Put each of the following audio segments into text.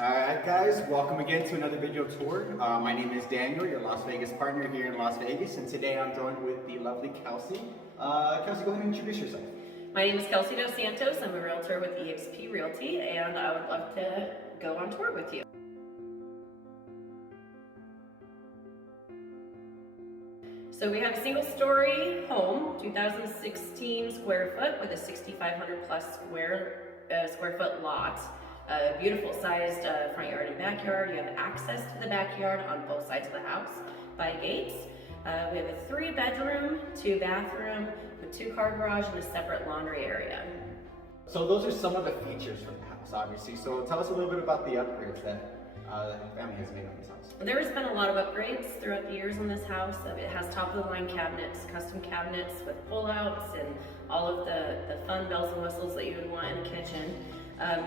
Alright guys, welcome again to another video tour. My name is Daniel, your Las Vegas partner here in Las Vegas, and today I'm joined with the lovely Kelsey. Kelsey, go ahead and introduce yourself. My name is Kelsey Dos Santos. I'm a realtor with eXp Realty, and I would love to go on tour with you. So we have a single story home, 2016 square foot with a 6,500 plus square foot lot. A beautiful sized front yard and backyard. You have access to the backyard on both sides of the house by gates. We have a 3-bedroom, 2-bathroom with 2-car garage and a separate laundry area. So those are some of the features from the house, obviously. So tell us a little bit about the upgrades that the family has made on this house. There's been a lot of upgrades throughout the years in this house. It has top of the line cabinets, custom cabinets with pull-outs and all of the fun bells and whistles that you would want in a kitchen.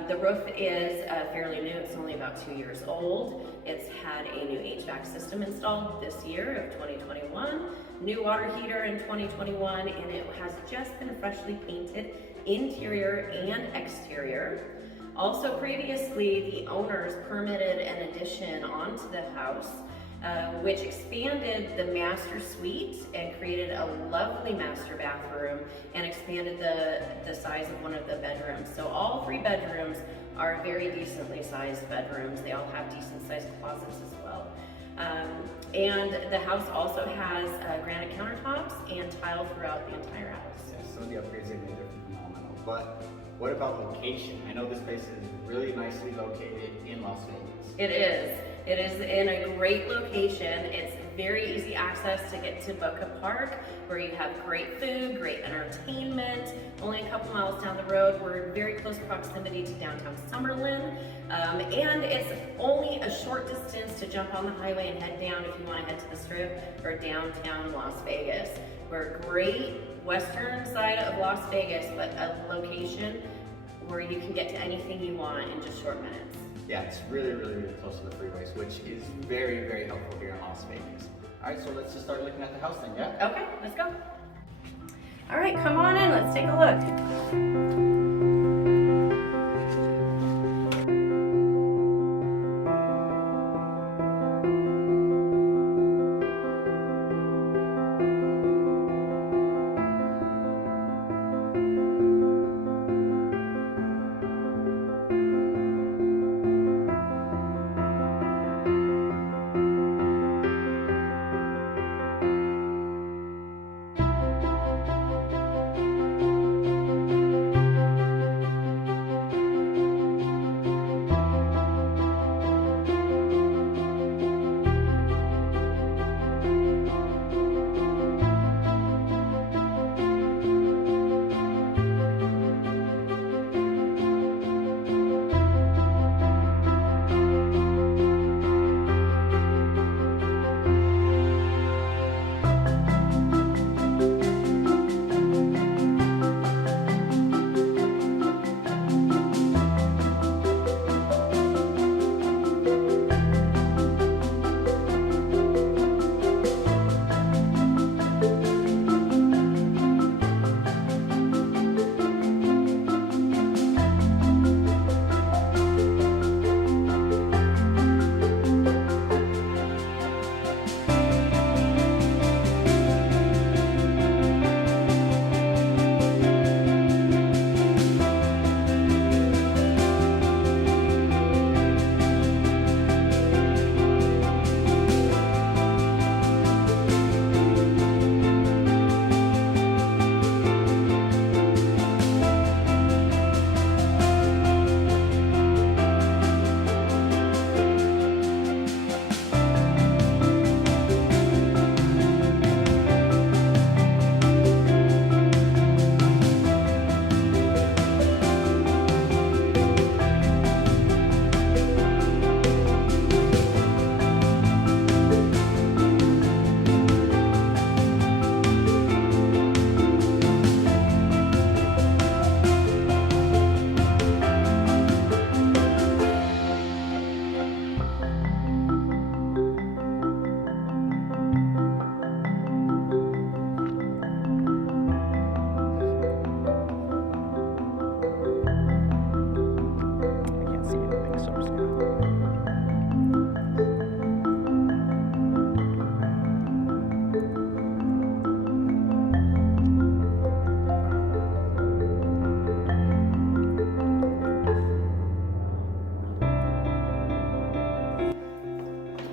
The roof is fairly new. It's only about 2 years old. It's had a new HVAC system installed this year of 2021, new water heater in 2021, and it has just been freshly painted interior and exterior. Also previously, the owners permitted an addition onto the house, which expanded the master suite and created a lovely master bathroom and expanded the size of one of the bedrooms. So all 3 bedrooms are very decently sized bedrooms. They all have decent sized closets as well. And the house also has granite countertops and tile throughout the entire house. Yeah, some of the upgrades they made are phenomenal. But what about location? I know this place is really nicely located in Las Vegas. It is. It is in a great location. It's very easy access to get to Boca Park, where you have great food, great entertainment. Only a couple miles down the road, we're in very close proximity to downtown Summerlin. And it's only a short distance to jump on the highway and head down if you want to head to the Strip or downtown Las Vegas. We're a great western side of Las Vegas, but a location where you can get to anything you want in just short minutes. Yeah, it's really close to the freeways, which is very helpful here in Las Vegas. All right, so let's just start looking at the house then, yeah? Okay, let's go. All right, come on in, let's take a look.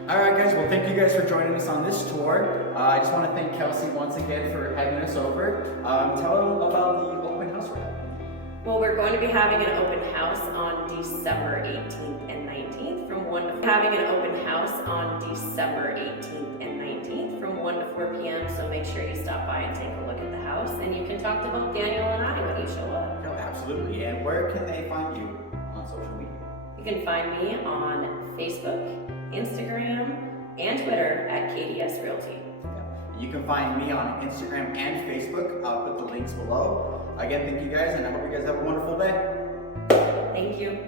All right, guys. Well, thank you guys for joining us on this tour. I just want to thank Kelsey once again for having us over. Tell them about the open house we're having. Well, we're going to be having an open house on December 18th and 19th from 1 to 1 to 4 p.m. So make sure you stop by and take a look at the house, and you can talk to both Daniel and I when you show up. No, absolutely. And where can they find you on social media? You can find me on Facebook, Instagram, and Twitter at KDS Realty. You can find me on Instagram and Facebook. I'll put the links below. Again, thank you guys, and I hope you guys have a wonderful day. Thank you.